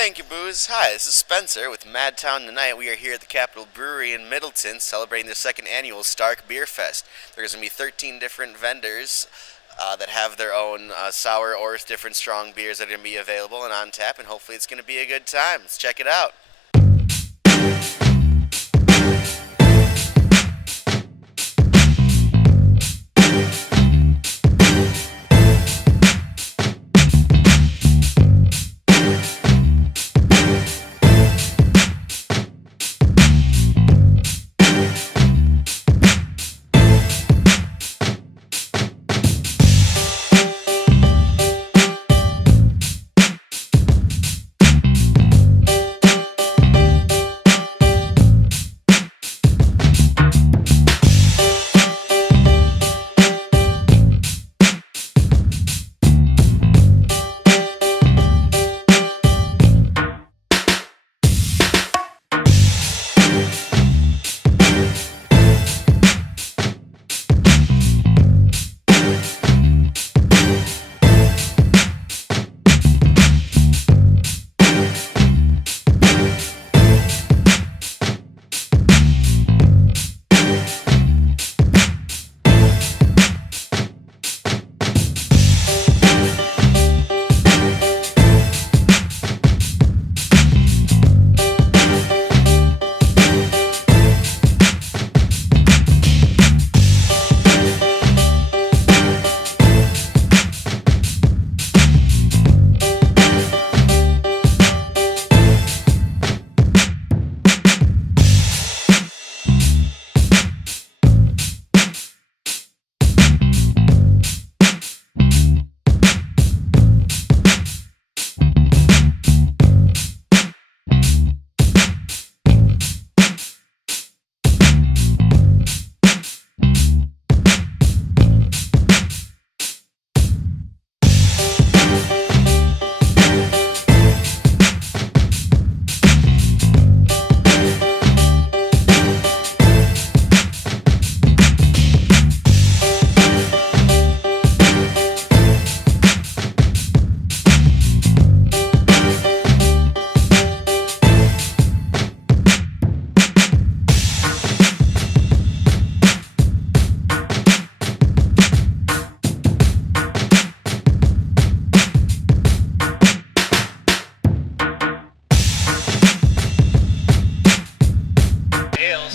Thank you, Booze. Hi, this is Spencer with Madtown Tonight. We are here at the Capitol Brewery in Middleton celebrating their second annual Stark Beer Fest. There's going to be 13 different vendors that have their own sour or different strong beers that are going to be available and on tap, and hopefully it's going to be a good time. Let's check it out.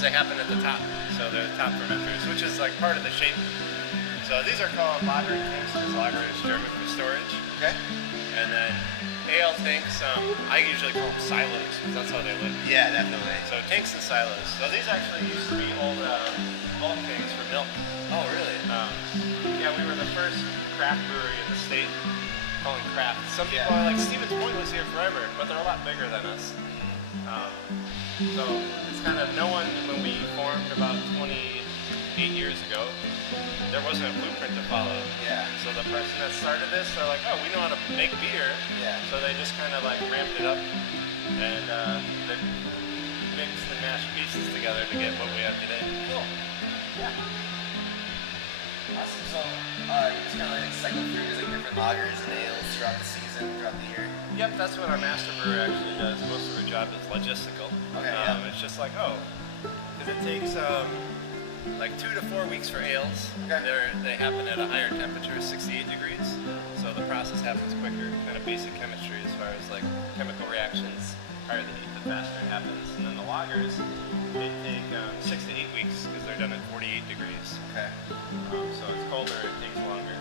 They happen at the top, so they're the top fermenters, which is like part of the shape. So these are called lager tanks, because lager is German for storage. Okay. And then ale tanks, I usually call them silos, because that's how they look. Yeah, definitely. So tanks and silos. So these actually used to be old bulk tanks for milk. Oh, really? Yeah, we were the first craft brewery in the state, calling craft. Some people are like, Stevens Point was here forever, but they're a lot bigger than us. So it's kind of when we formed about 28 years ago, there wasn't a blueprint to follow. Yeah. So the person that started this, they're like, oh, we know how to make beer. Yeah. So they just kind of like ramped it up and they mixed and mashed pieces together to get what we have today. Cool. Yeah. Awesome. So you just kind of like cycle through like different lagers and ales throughout the season, throughout the year. Yep, that's what our master brewer actually does. Most of her job is logistical. Okay, It's just like, because it takes like 2 to 4 weeks for ales. Okay. They happen at a higher temperature, 68 degrees. So the process happens quicker, kind of basic chemistry as far as like chemical reactions. Higher the heat, the faster it happens. And then the lagers, they take 6 to 8 weeks because they're done at 48 degrees. Okay. So it's colder, it takes longer.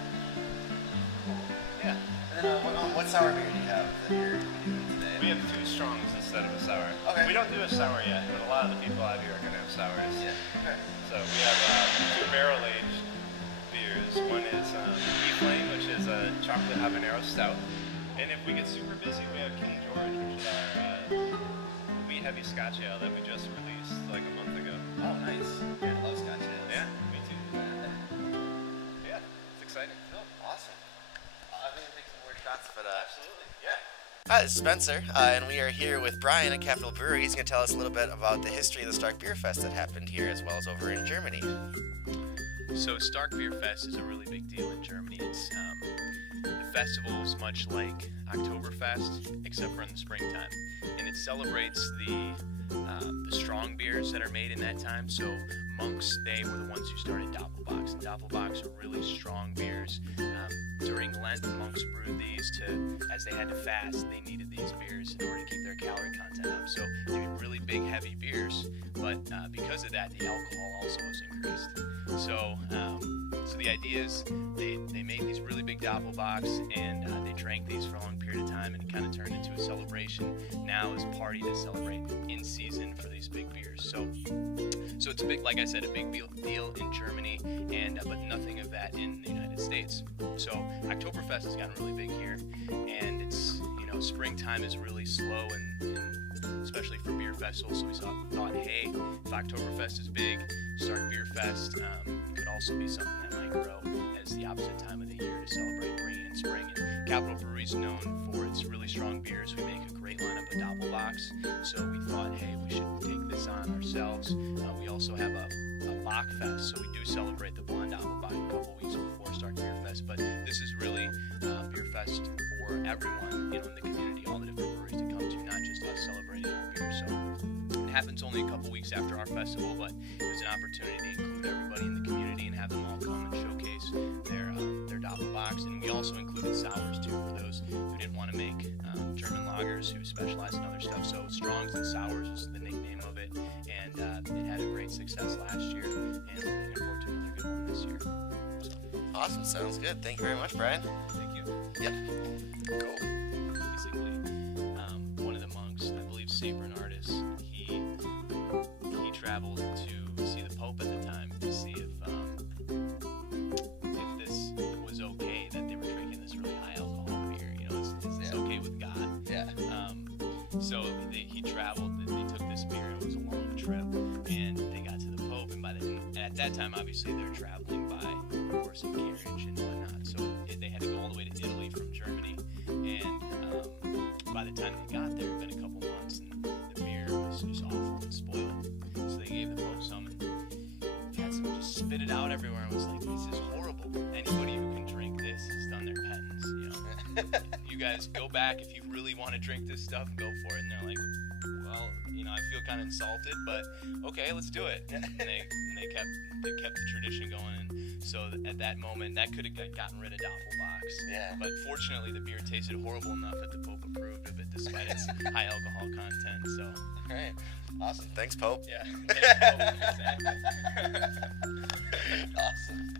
Yeah. And then what sour beer do you have that you're doing today? We have 2 strongs instead of a sour. Okay. We don't do a sour yet, but a lot of the people out here are going to have sours. Yeah. Okay. So we have 2 barrel-aged beers. One is E-Flame, which is a chocolate habanero stout. And if we get super busy, we have King George, which is our wheat heavy Scotch ale that we just released like a month ago. Oh, nice. Yeah, I love Scotch ales. Yeah, me too. Yeah, it's exciting. Oh, awesome. I'm going to take some more shots, but Absolutely, yeah. Hi, this is Spencer, and we are here with Brian at Capitol Brewery. He's going to tell us a little bit about the history of the Stark Beer Fest that happened here as well as over in Germany. So Stark Beer Fest is a really big deal in Germany. It's the festival's much like Oktoberfest, except for in the springtime, and it celebrates the strong beers that are made in that time. So monks, they were the ones who started Doppelbocks, and Doppelbocks are really strong beers. During Lent, monks brewed these as they had to fast, they needed these beers in order to keep their calorie content up. So they were really big, heavy beers, but because of that, the alcohol also was increased. So the idea is they made these really big Doppelbocks, and they drank these for a long period of time, and it kind of turned into a celebration. Now is party to celebrate in season for these big beers. So it's a big, like I said, a big deal in Germany, and but nothing of that in the United States. So Oktoberfest has gotten really big here, and it's, springtime is really slow, and especially for beer festivals. So we thought, hey, if Oktoberfest is big, Stark Beer Fest could also be something that might grow as the opposite time of the year to celebrate bringing in spring. And Capitol Brewery is known for its really strong beers. We make a great lineup of Doppelbocks, so we thought, hey, we should take this on ourselves. We also have a Bach Fest, so we do celebrate the Blonde Doppelbock a couple weeks before Stark Beer Fest, but this is really Beer Fest for everyone, in the community, all the different breweries to come to, not just us celebrating our beer. So it happens only a couple weeks after our festival, but it was an opportunity to include everybody in the community and have them all come and showcase their Doppelbocks. And we also included sours too, for those who didn't want to make German lagers, who specialize in other stuff. So Strongs and Sours is the nickname of it, and it had a great success last year, and we're looking forward to another good one this year. Awesome, sounds good. Thank you very much, Brian. Thank you. Yep. Cool. Basically, one of the monks, I believe St. Bernardus, he traveled to see the Pope at the time to see if this was okay that they were drinking this really high alcohol beer. Is this okay with God? Yeah. So he traveled, and they took this beer. It was a long trip, and they got to the Pope, and at that time, obviously, they're traveling by horse and carriage and whatnot. So they had to go all the way to Italy from Germany, and by the time they got there, it had been a couple months, and the beer was just awful and spoiled. So they gave the Pope some, and had some just spit it out everywhere, and was like, "This is horrible. Anybody who can drink this has done their penance. You guys go back if you really want to drink this stuff, and go for it." And they're like, "Well, I feel kind of insulted, but okay, let's do it." And they kept the tradition going. And so at that moment, that could have gotten rid of Doppelbocks. Yeah. But fortunately, the beer tasted horrible enough that the Pope approved of it, despite its high alcohol content. So. All right. Awesome. Thanks, Pope. Yeah. Thanks, Pope. Exactly. Awesome.